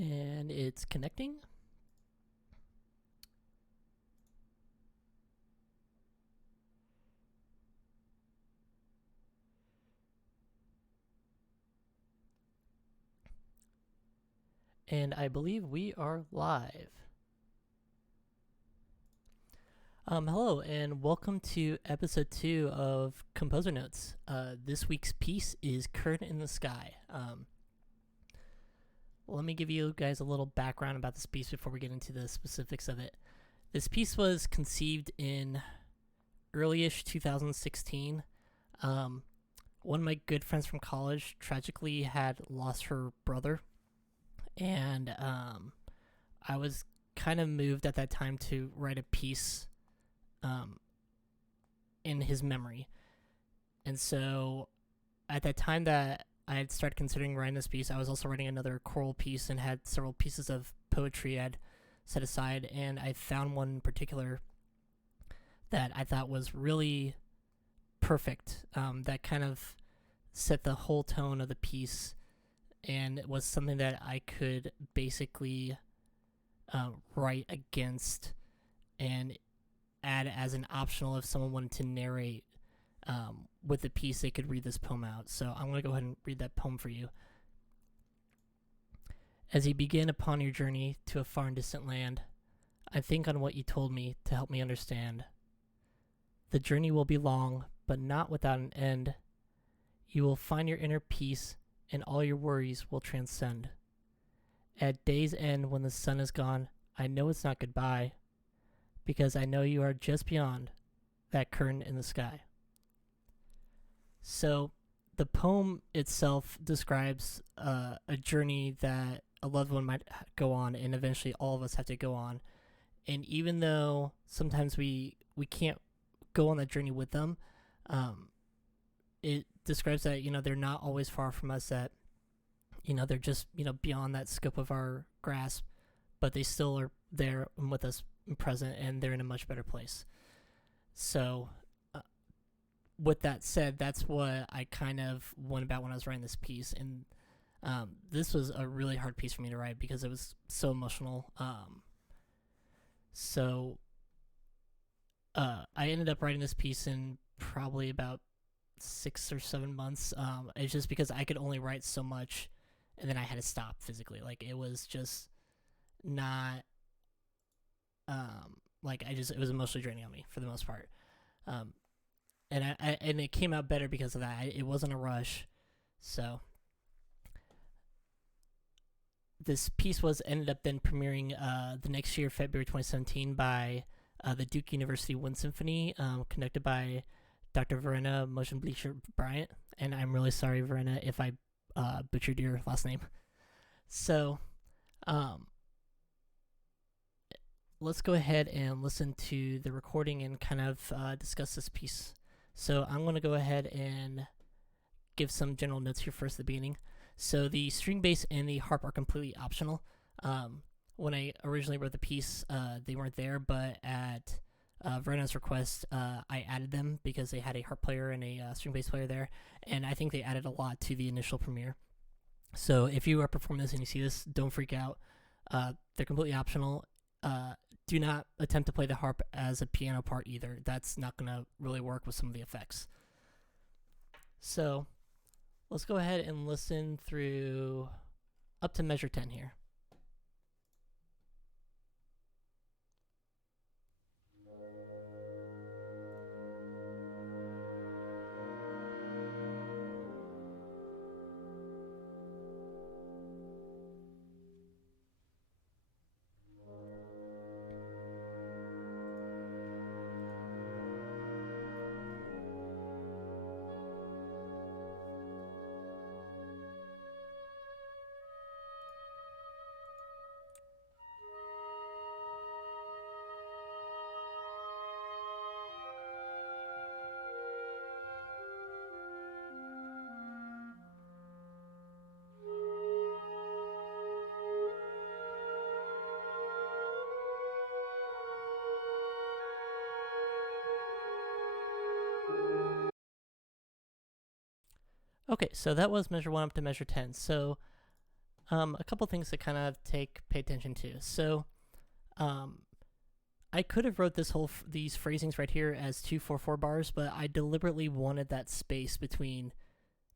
And it's connecting. And I believe we are live. Hello, and welcome to episode 2 of Composer Notes. This week's piece is Current in the Sky. Let me give you guys a little background about this piece before we get into the specifics of it. This piece was conceived in early-ish 2016. One of my good friends from college tragically had lost her brother, and I was kind of moved at that time to write a piece in his memory. And so at that time that I had started considering writing this piece, I was also writing another choral piece and had several pieces of poetry I'd set aside, and I found one in particular that I thought was really perfect, that kind of set the whole tone of the piece, and it was something that I could basically write against and add as an optional if someone wanted to narrate with the piece. They could read this poem out. So I'm going to go ahead and read that poem for you. As you begin upon your journey to a far and distant land, I think on what you told me to help me understand. The journey will be long, but not without an end. You will find your inner peace, and all your worries will transcend. At day's end, when the sun is gone, I know it's not goodbye, because I know you are just beyond that curtain in the sky. So the poem itself describes a journey that a loved one might go on, and eventually all of us have to go on. And even though sometimes we can't go on that journey with them, it describes that, they're not always far from us, that, they're just, beyond that scope of our grasp, but they still are there and with us and present, and they're in a much better place. So with that said, that's what I kind of went about when I was writing this piece. And this was a really hard piece for me to write because it was so emotional. So I ended up writing this piece in probably about 6 or 7 months. It's just because I could only write so much, and then I had to stop physically. Like, it was just not it was emotionally draining on me for the most part. And it came out better because of that. It wasn't a rush. So this piece ended up then premiering the next year, February 2017, by the Duke University Wind Symphony, conducted by Dr. Verena Motion-Bleacher Bryant. And I'm really sorry, Verena, if I butchered your last name. So let's go ahead and listen to the recording and kind of discuss this piece. So I'm going to go ahead and give some general notes here first at the beginning. So the string bass and the harp are completely optional. When I originally wrote the piece, they weren't there, but at Verena's request, I added them because they had a harp player and a string bass player there, and I think they added a lot to the initial premiere. So if you are performing this and you see this, don't freak out. They're completely optional. Do not attempt to play the harp as a piano part either. That's not going to really work with some of the effects. So let's go ahead and listen through up to measure 10 here. Okay, so that was measure 1 up to measure 10. So A couple things to kind of pay attention to. So, um, I could have wrote these phrasings right here as 2/4/4 bars, but I deliberately wanted that space between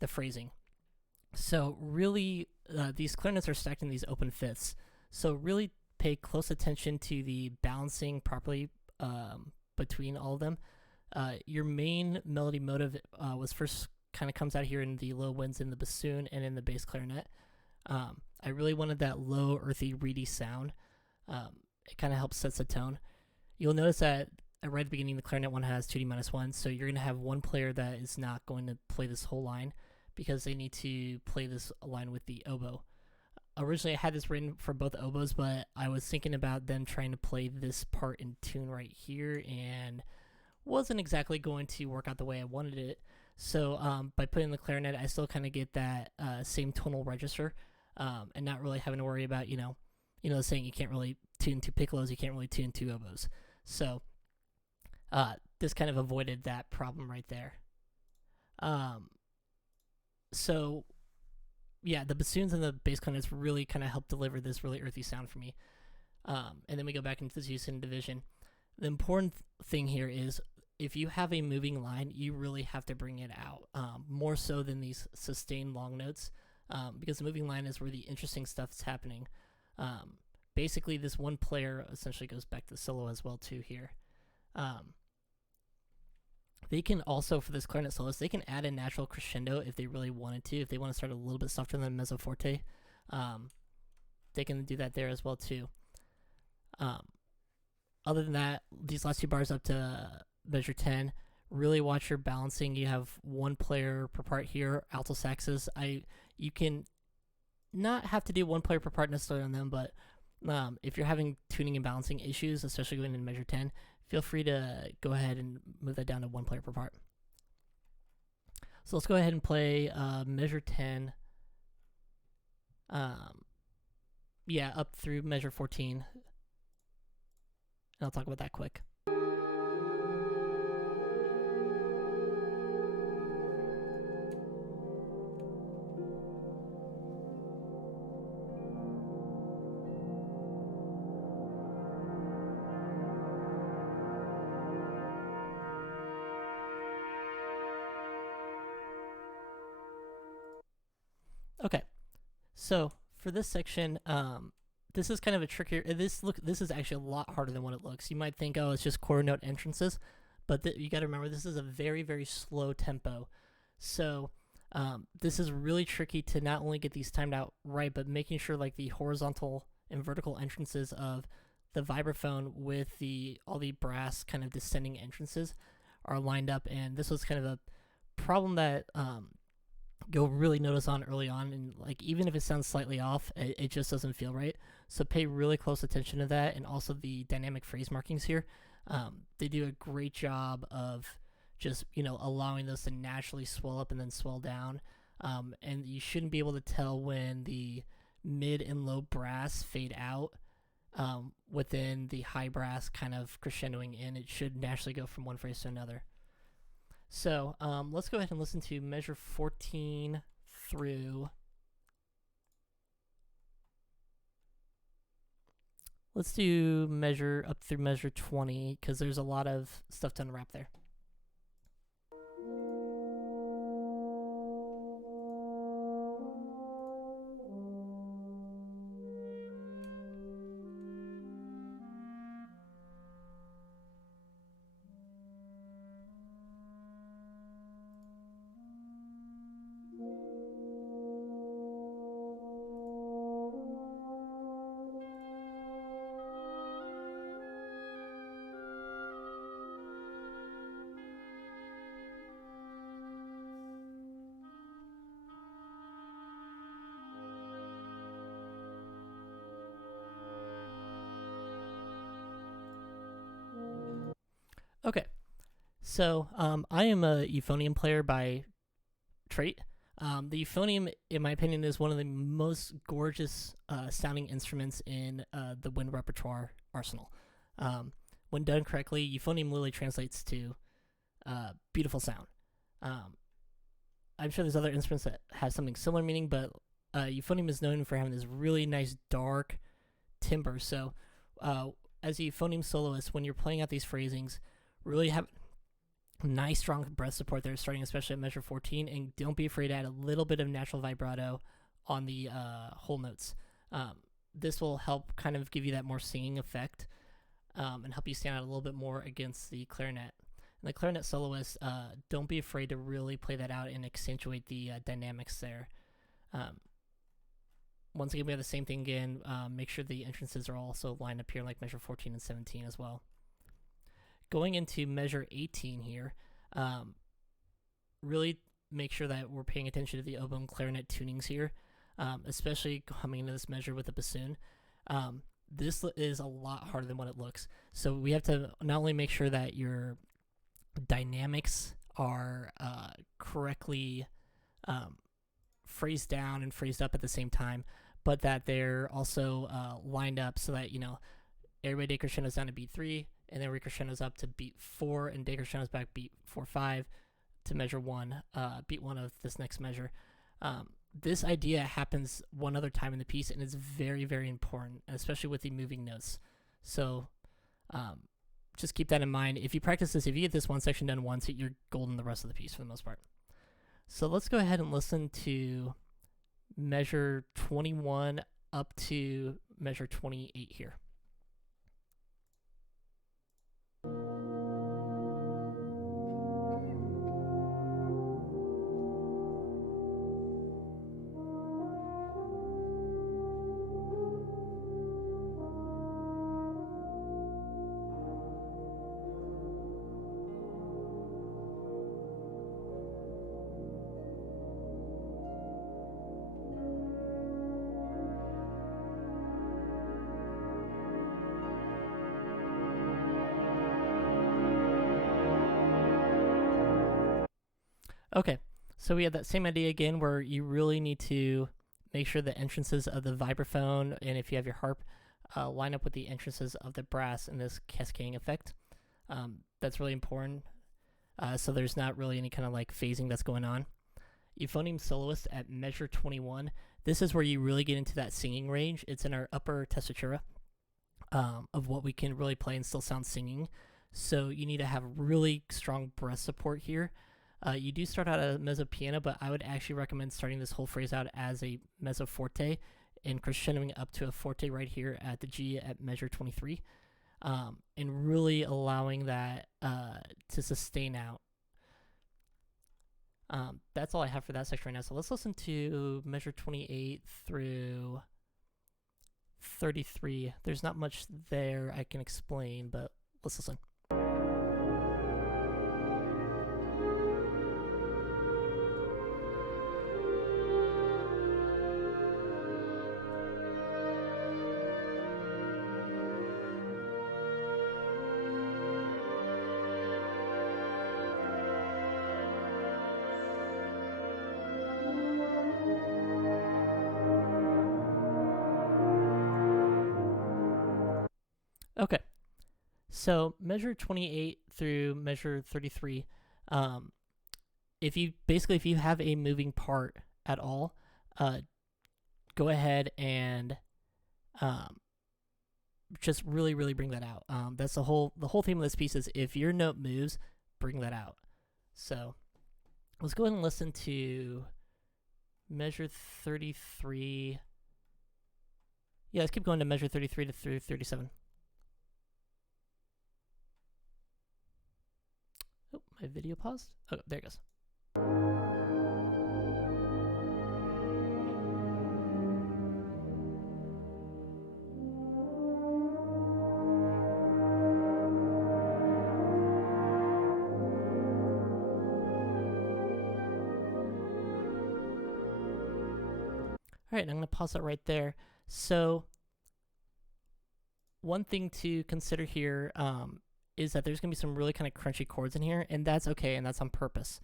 the phrasing. So really, these clarinets are stacked in these open fifths. So really pay close attention to the balancing properly between all of them. Your main melody motive was first kind of comes out here in the low winds in the bassoon and in the bass clarinet. I really wanted that low, earthy, reedy sound. It kind of helps sets the tone. You'll notice that right at the beginning, the clarinet one has 2D-1, so you're going to have one player that is not going to play this whole line because they need to play this line with the oboe. Originally, I had this written for both oboes, but I was thinking about them trying to play this part in tune right here, and wasn't exactly going to work out the way I wanted it. So by putting the clarinet, I still kind of get that same tonal register, and not really having to worry about, the saying you can't really tune two piccolos, you can't really tune two oboes. So this kind of avoided that problem right there. So yeah, the bassoons and the bass clarinets really kind of help deliver this really earthy sound for me. And then we go back into this use in division. The important thing here is if you have a moving line, you really have to bring it out, more so than these sustained long notes, because the moving line is where the interesting stuff is happening. Basically, this one player essentially goes back to the solo as well too here. They can also, for this clarinet soloist, they can add a natural crescendo if they really wanted to. If they want to start a little bit softer than mezzo forte, they can do that there as well too. Other than that, these last two bars up to measure 10, really watch your balancing. You have one player per part here, alto saxes. You can not have to do one player per part necessarily on them, but if you're having tuning and balancing issues, especially going into measure 10, feel free to go ahead and move that down to one player per part. So let's go ahead and play measure 10. Up through measure 14. And I'll talk about that quick. Okay, so for this section, this is kind of a trickier. This is actually a lot harder than what it looks. You might think, oh, it's just quarter note entrances, but you got to remember this is a very, very slow tempo. So this is really tricky to not only get these timed out right, but making sure like the horizontal and vertical entrances of the vibraphone with all the brass kind of descending entrances are lined up. And this was kind of a problem that you'll really notice on early on, and like even if it sounds slightly off, it just doesn't feel right. So pay really close attention to that, and also the dynamic phrase markings here. They do a great job of just allowing those to naturally swell up and then swell down, and you shouldn't be able to tell when the mid and low brass fade out within the high brass kind of crescendoing in. It should naturally go from one phrase to another. So let's go ahead and listen to measure 14 through. Let's do measure up through measure 20 because there's a lot of stuff to unwrap there. Okay, so I am a euphonium player by trait. The euphonium, in my opinion, is one of the most gorgeous sounding instruments in the wind repertoire arsenal. When done correctly, euphonium literally translates to beautiful sound. I'm sure there's other instruments that have something similar meaning, but euphonium is known for having this really nice dark timbre. So as a euphonium soloist, when you're playing out these phrasings, really have nice strong breath support there, starting especially at measure 14, and don't be afraid to add a little bit of natural vibrato on the whole notes. This will help kind of give you that more singing effect and help you stand out a little bit more against the clarinet. And the clarinet soloist, don't be afraid to really play that out and accentuate the dynamics there. Once again, we have the same thing again. Make sure the entrances are also lined up here like measure 14 and 17 as well. Going into measure 18 here, really make sure that we're paying attention to the oboe and clarinet tunings here, especially coming into this measure with the bassoon. This is a lot harder than what it looks. So we have to not only make sure that your dynamics are correctly phrased down and phrased up at the same time, but that they're also lined up so that, you know, everybody decrescendos down to beat 3, and then recrescendos up to beat 4, and decrescendos back beat 4/5 to measure 1, beat 1 of this next measure. This idea happens one other time in the piece, and it's very, very important, especially with the moving notes. So just keep that in mind. If you practice this, if you get this one section done once, you're golden the rest of the piece for the most part. So let's go ahead and listen to measure 21 up to measure 28 here. Okay, so we have that same idea again where you really need to make sure the entrances of the vibraphone, and if you have your harp, line up with the entrances of the brass in this cascading effect. That's really important, so there's not really any kind of like phasing that's going on. Euphonium soloist at measure 21, this is where you really get into that singing range. It's in our upper tessitura of what we can really play and still sound singing. So you need to have really strong breath support here. You do start out at a mezzo piano, but I would actually recommend starting this whole phrase out as a mezzo forte and crescendoing up to a forte right here at the G at measure 23, and really allowing that to sustain out. That's all I have for that section right now. So let's listen to measure 28 through 33. There's not much there I can explain, but let's listen. Okay, so measure 28 through measure 33, if you have a moving part at all, go ahead and just really bring that out. That's the whole theme of this piece is if your note moves, bring that out. So let's go ahead and listen to measure 33. Yeah, let's keep going to measure 33 to through 37. Oh, my video paused. Oh, there it goes. All right, I'm going to pause that right there. So one thing to consider here is that there's going to be some really kind of crunchy chords in here, and that's okay, and that's on purpose.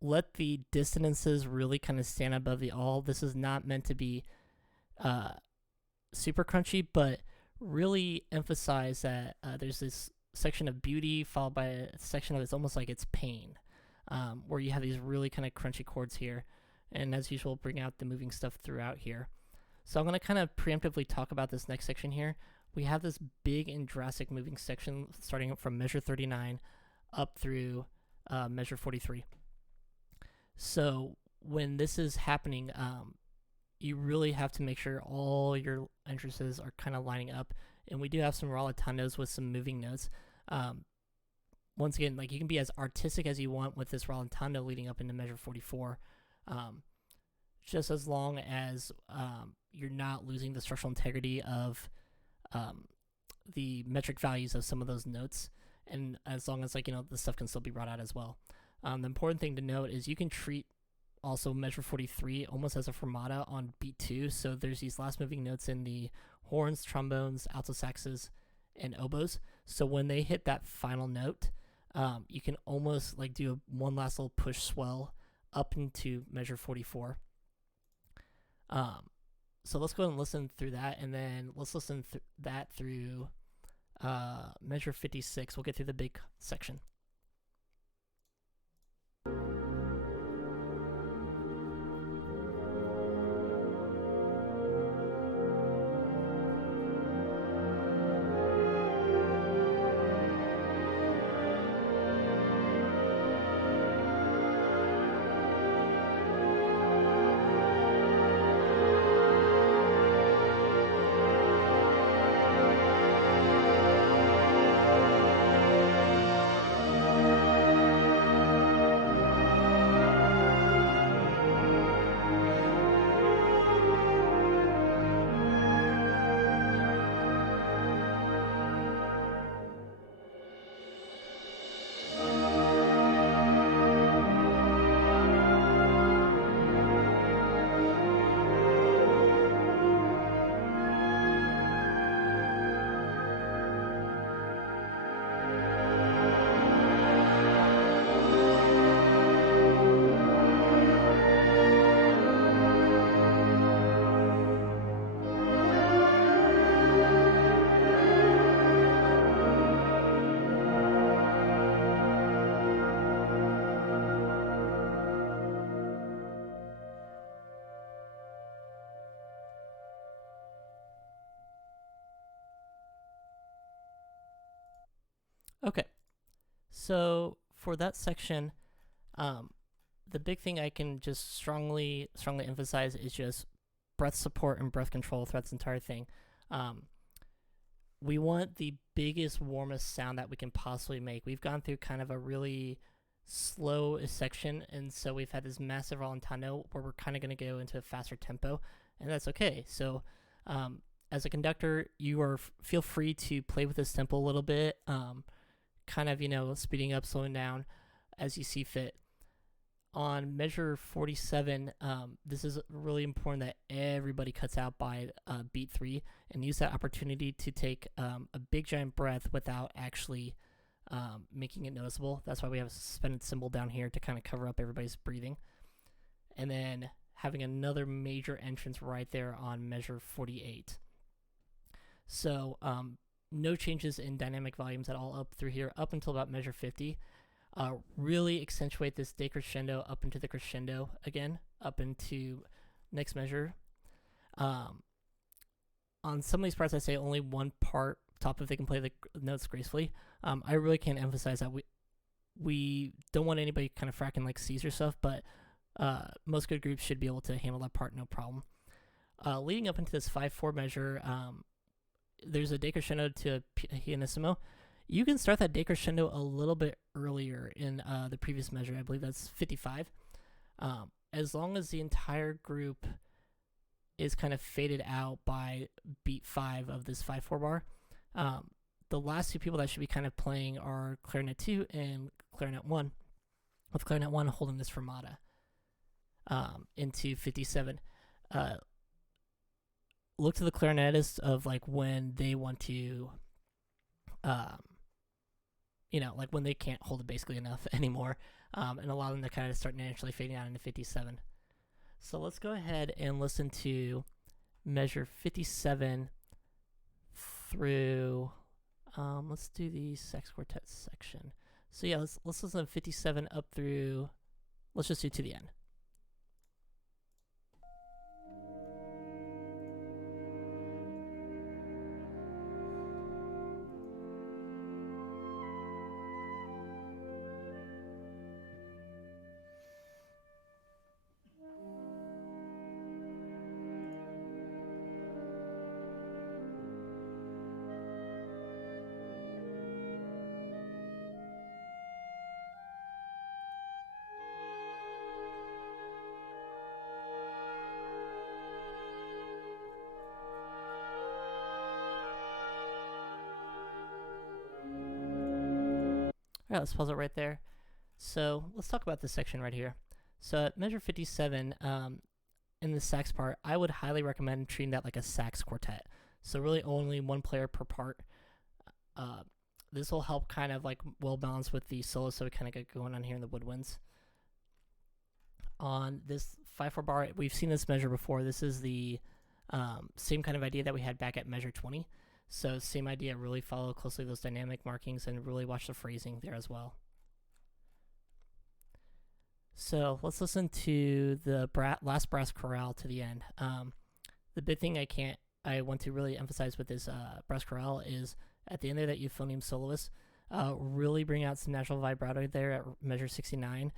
Let the dissonances really kind of stand above the all. This is not meant to be super crunchy, but really emphasize that there's this section of beauty followed by a section of it's almost like it's pain, where you have these really kind of crunchy chords here. and as usual, bring out the moving stuff throughout here. So I'm going to kind of preemptively talk about this next section here. We have this big and drastic moving section starting up from measure 39 up through measure 43. So when this is happening, you really have to make sure all your entrances are kind of lining up. And we do have some rollitandos with some moving notes. Once again, like, you can be as artistic as you want with this rollitando leading up into measure 44, just as long as you're not losing the structural integrity of the metric values of some of those notes, and as long as, like, the stuff can still be brought out as well. The important thing to note is you can treat also measure 43 almost as a fermata on beat 2. So there's these last moving notes in the horns, trombones, alto saxes, and oboes. So when they hit that final note, you can almost like do one last little push swell up into measure 44. So let's go ahead and listen through that, and then let's listen that through measure 56. We'll get through the big section. Okay, so for that section, the big thing I can just strongly emphasize is just breath support and breath control throughout this entire thing. We want the biggest, warmest sound that we can possibly make. We've gone through kind of a really slow section, and so we've had this massive rallentando where we're kind of going to go into a faster tempo, and that's okay. So as a conductor, you are feel free to play with this tempo a little bit, kind of, speeding up, slowing down as you see fit. On measure 47, this is really important that everybody cuts out by beat 3 and use that opportunity to take a big giant breath without actually making it noticeable. That's why we have a suspended cymbal down here to kind of cover up everybody's breathing. And then having another major entrance right there on measure 48. So no changes in dynamic volumes at all up through here, up until about measure 50. Really accentuate this decrescendo up into the crescendo again, up into next measure. On some of these parts, I say only one part top if they can play the notes gracefully. I really can't emphasize that we don't want anybody kind of fracking like Caesar stuff, but most good groups should be able to handle that part no problem. Leading up into this 5/4 measure, there's a decrescendo to a pianissimo. You can start that decrescendo a little bit earlier in the previous measure. I believe that's 55. As long as the entire group is kind of faded out by beat 5 of this 5/4 bar, the last two people that should be kind of playing are clarinet 2 and clarinet 1, with clarinet 1 holding this fermata into 57. Look to the clarinetist of like when they want to, like when they can't hold it basically enough anymore, and allow them to kind of start naturally fading out into 57. So let's go ahead and listen to measure 57 through, let's do the sax quartet section. So yeah, let's listen to 57 up through, let's just do to the end. All right, let's pause it right there. So let's talk about this section right here. So at measure 57, in the sax part, I would highly recommend treating that like a sax quartet. So really only one player per part. This will help kind of like well balance with the solo, so we kind of get going on here in the woodwinds. On this 5/4 bar, we've seen this measure before. This is the same kind of idea that we had back at measure 20. So same idea, really follow closely those dynamic markings and really watch the phrasing there as well. So let's listen to the last brass chorale to the end. The big thing I want to really emphasize with this brass chorale is at the end there that euphonium soloist, really bring out some natural vibrato there at measure 69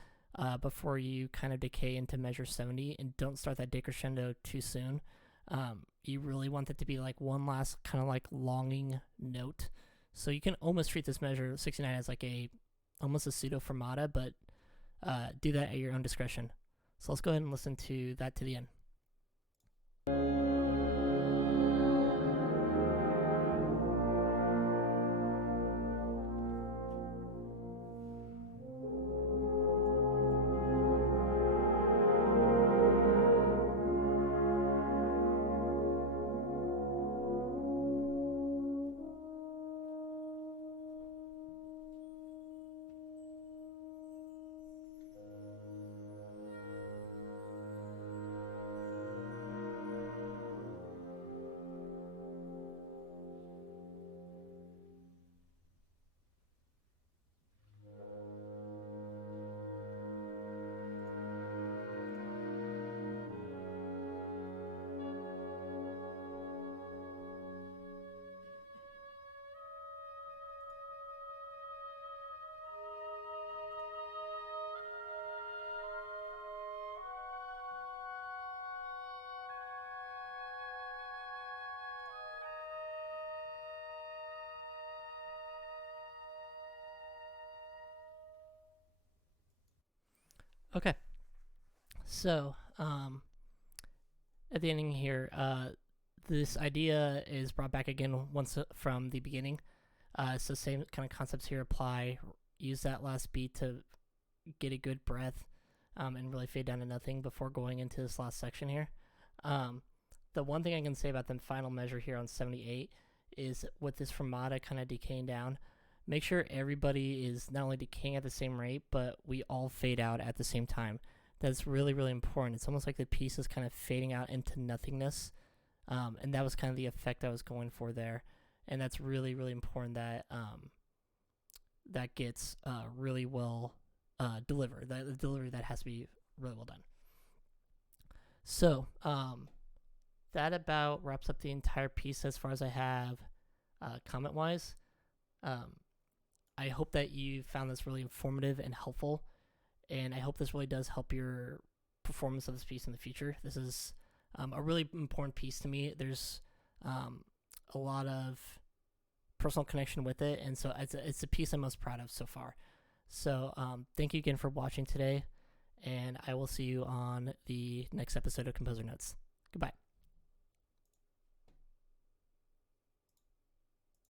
before you kind of decay into measure 70, and don't start that decrescendo too soon. You really want it to be like one last kind of like longing note. So you can almost treat this measure 69 as like almost a pseudo fermata, but do that at your own discretion. So let's go ahead and listen to that to the end. Okay, so at the ending here, this idea is brought back again once from the beginning. So same kind of concepts here apply. Use that last beat to get a good breath and really fade down to nothing before going into this last section here. The one thing I can say about the final measure here on 78 is with this fermata kind of decaying down, make sure everybody is not only decaying at the same rate, but we all fade out at the same time. That's really, really important. It's almost like the piece is kind of fading out into nothingness. And that was kind of the effect I was going for there. And that's really, really important that that gets really well delivered. The delivery that has to be really well done. So that about wraps up the entire piece as far as I have comment-wise. I hope that you found this really informative and helpful, and I hope this really does help your performance of this piece in the future. This is a really important piece to me. There's a lot of personal connection with it, and so it's a piece I'm most proud of so far. So thank you again for watching today, and I will see you on the next episode of Composer Notes. Goodbye.